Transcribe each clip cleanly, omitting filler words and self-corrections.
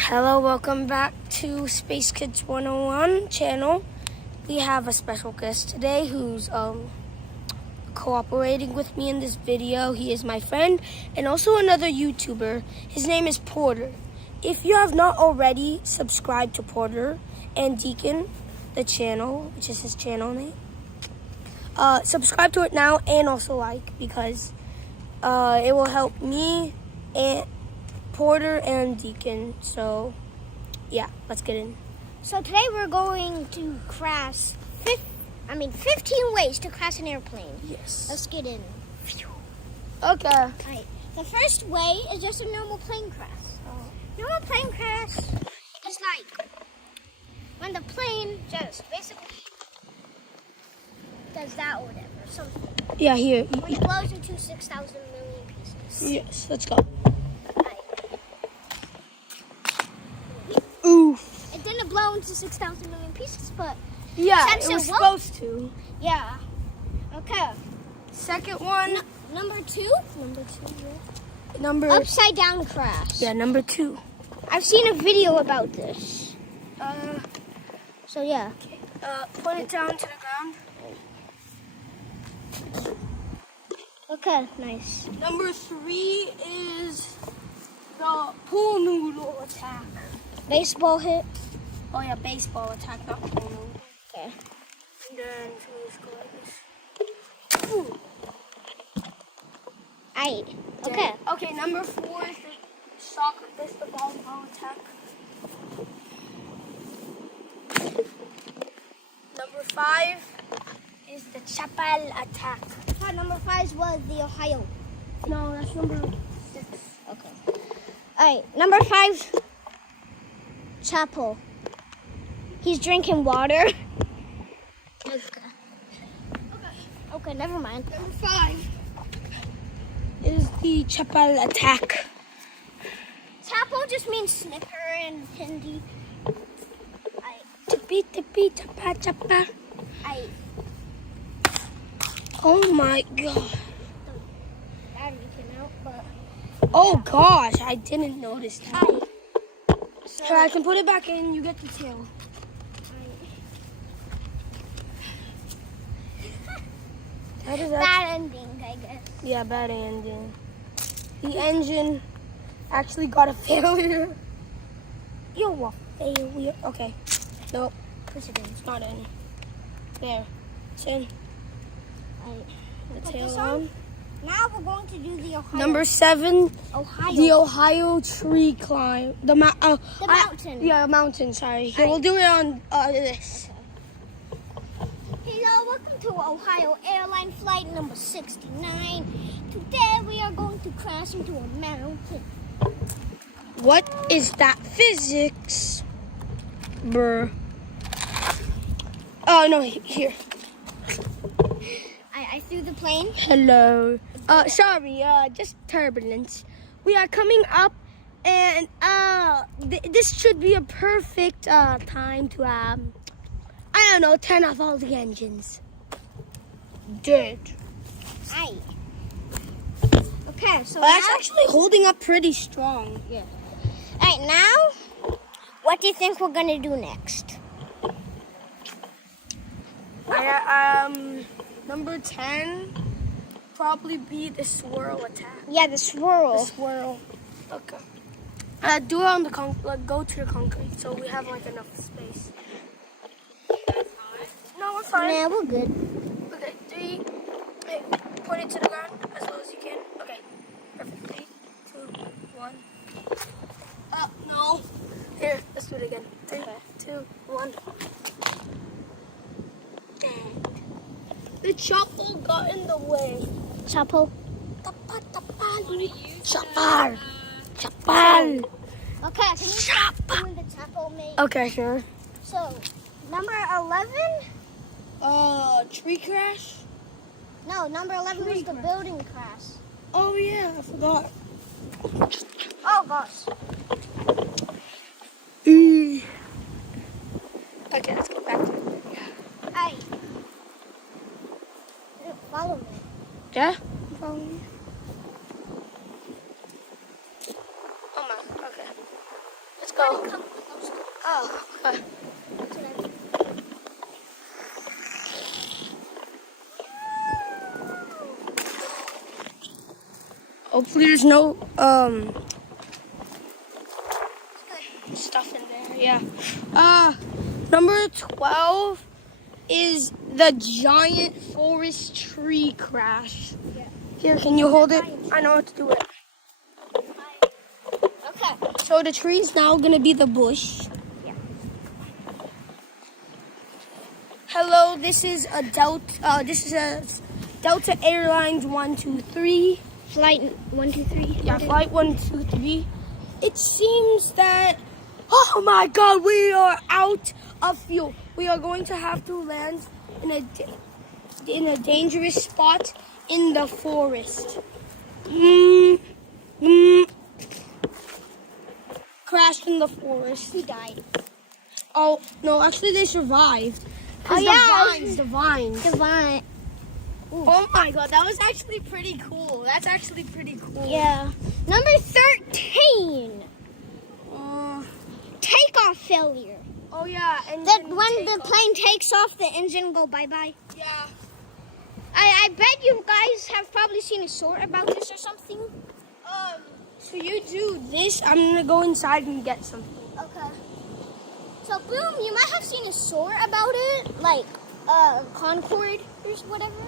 Hello, welcome back to Space Kids 101 channel. We have a special guest today who's cooperating with me in this video. He is my friend and also another YouTuber. His name is Porter. If you have not already subscribed to Porter and Deacon, the channel, which is his channel name, subscribe to it now and also like, because it will help me and Porter and Deacon. So yeah, let's get in. So today we're going to crash 15 ways to crash an airplane. Yes. Let's get in. Okay. Alright. The first way is just a normal plane crash. Normal plane crash is like when the plane just basically does that or whatever, something. Yeah, here. When it blows into 6,000 million pieces. Yes, let's go. Oof. It didn't blow into 6,000 million pieces, but Yeah, since it was won't- supposed to. yeah. Okay. Second one. Number two? Number. Upside down crash. Yeah, number 2. I've seen a video about this. So yeah. Put it down to the ground. Okay, nice. Number 3 is the pool noodle attack. Baseball hit. Oh yeah, baseball attack, not pool noodle. Okay. And then we just go like this. Ooh. Aight. Okay. Okay, number 4 is the soccer, the volleyball attack. Number 5 is the chapel attack. Number 5 was the Ohio. No, that's number 6. Okay. Alright, number 5, Chapel. He's drinking water. Okay, never mind. Number 5 is the chapel attack. Chapel just means snipper in Hindi. Tippy, tippy, chapa, chapa. Aight. Oh my god. Battery came out, but Oh gosh, I didn't notice that. so Here, I can put it back in, you get the tail. That is bad ending, I guess. Yeah, bad ending. The engine actually got a failure. Yo, failure. Okay. Nope. Push it in. It's not in. There. It's in. The Put tail this on. Now we're going to do the Ohio. Number 7, Ohio. the Ohio tree climb. The mountain. mountain. Yeah, mountain, sorry. Here, we'll do it on this. Hello, welcome to Ohio Airline flight number 69. Today we are going to crash into a mountain. What is that physics? Brr. Oh, no, here. I threw the plane. Hello. Sorry, just turbulence. We are coming up, and this should be a perfect time to I don't know, turn off all the engines. Dead. Aye. Okay, so That's now, actually holding up pretty strong. yeah. Alright, now, what do you think we're gonna do next? Number 10, probably be the swirl attack. Yeah, the swirl. The swirl. Okay. Do it on the go to the concrete so we have like enough space. No, we're fine. Nah, we're good. Okay, 3. Hey, put it to the ground as low as you can. Okay, perfect. 3, 2, 1. No. Here, let's do it again. 3, 2, 1. The chapel got in the way. Chapel. Chapal. Chapal. Okay, can you do the chapel, mate? Okay, sure. So, number 11? Tree crash? No, number 11 was the building crash. Oh yeah, I forgot. Oh, gosh. Okay, let's go back to it. Hey. Follow me. Yeah? I'm following you. Oh my, okay. Let's go. Come. Oh, okay. Hopefully there's no stuff in there. Yeah. Number 12 is the giant forest tree crash. Yeah. Here, can you hold it? I know how to do it. Okay. So the tree's now gonna be the bush. Yeah. Hello, this is a Delta Airlines 123. Flight 123. Yeah, flight 123. It seems that, oh my God, we are out of fuel. We are going to have to land in a dangerous spot in the forest. Crashed in the forest. He died. Oh no, actually they survived. Oh, yeah. The vines. Divine. Oh my God, that was actually pretty cool. That's actually pretty cool. Yeah. Number 13. Takeoff failure. Oh yeah, and That when the plane takes off, the engine go bye-bye. Yeah. I bet you guys have probably seen a short about this or something. So you do this. I'm gonna go inside and get something. Okay. So boom, you might have seen a short about it, like Concorde or whatever.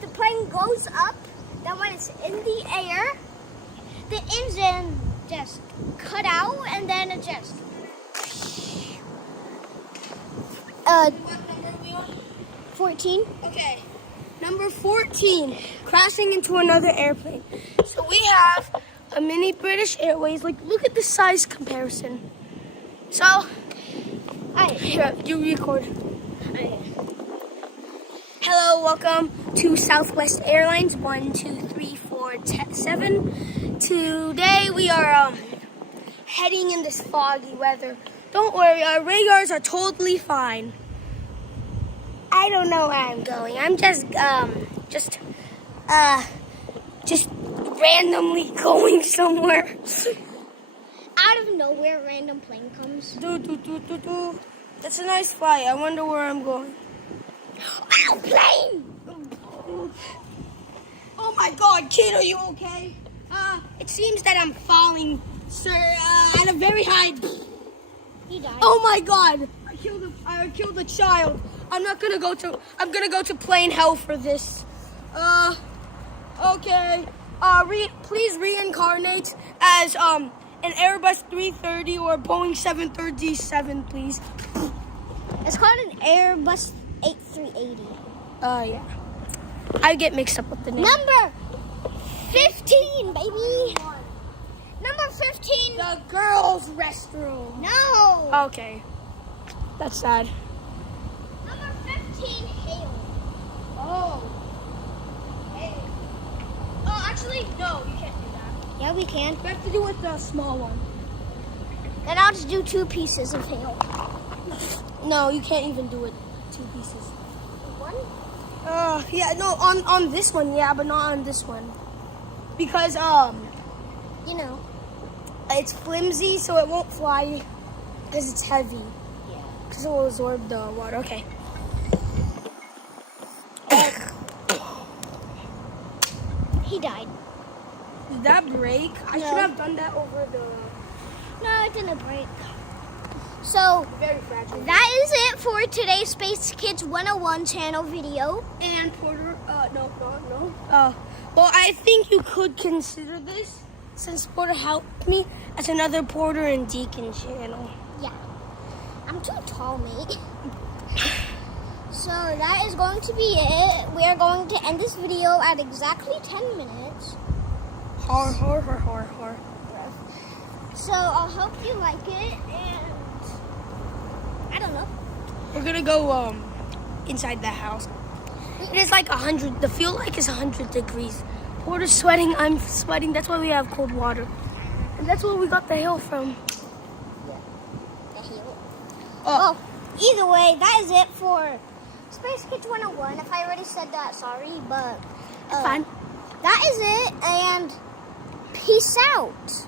The plane goes up, then when it's in the air, the engine just cut out, and then it just What number are we on? 14. Okay. Number 14, crashing into another airplane. So we have a mini British Airways. Like, look at the size comparison. So, here, you record. Hello, welcome to Southwest Airlines 12347. Today we are heading in this foggy weather. Don't worry, our radars are totally fine. I don't know where I'm going. I'm just randomly going somewhere. Out of nowhere, random plane comes. Do. That's a nice flight. I wonder where I'm going. Ow, plane! Oh my God, kid, are you okay? It seems that I'm falling, sir, at a very high. He died. Oh my God! I killed a child. I'm gonna go to plane hell for this. Okay. Please reincarnate as an Airbus 330 or Boeing 737, please. It's called an Airbus 8380. Yeah. I get mixed up with the name. Number 15, baby. Number 15. The girls' restroom. No. Okay. That's sad. Number 15, hail. Oh. Hey. Oh, actually, no, you can't do that. Yeah, we can. You have to do with the small one. Then I'll just do 2 pieces of hail. No, you can't even do it 2 pieces. One? Yeah, no, on this one, yeah, but not on this one. Because, You know. it's flimsy, so it won't fly because it's heavy. Yeah. Because it will absorb the water. Okay. He died. Did that break? I No. should have done that over the No, it didn't break. So, very fragile. that is it for today's Space Kids 101 channel video. And Porter, no. Well, I think you could consider this, since Porter helped me, as another Porter and Deacon channel. Yeah. I'm too tall, mate. So that is going to be it. We are going to end this video at exactly 10 minutes. Har. So I hope you like it, and I don't know. We're gonna go inside the house. It is like 100. The feel like is 100 degrees. Porter's sweating. I'm sweating. That's why we have cold water, and that's where we got the hail from. The heel. Oh, Either way, that is it for Space Kids 101. If I already said that, sorry, but it's fine. that is it, and Peace out.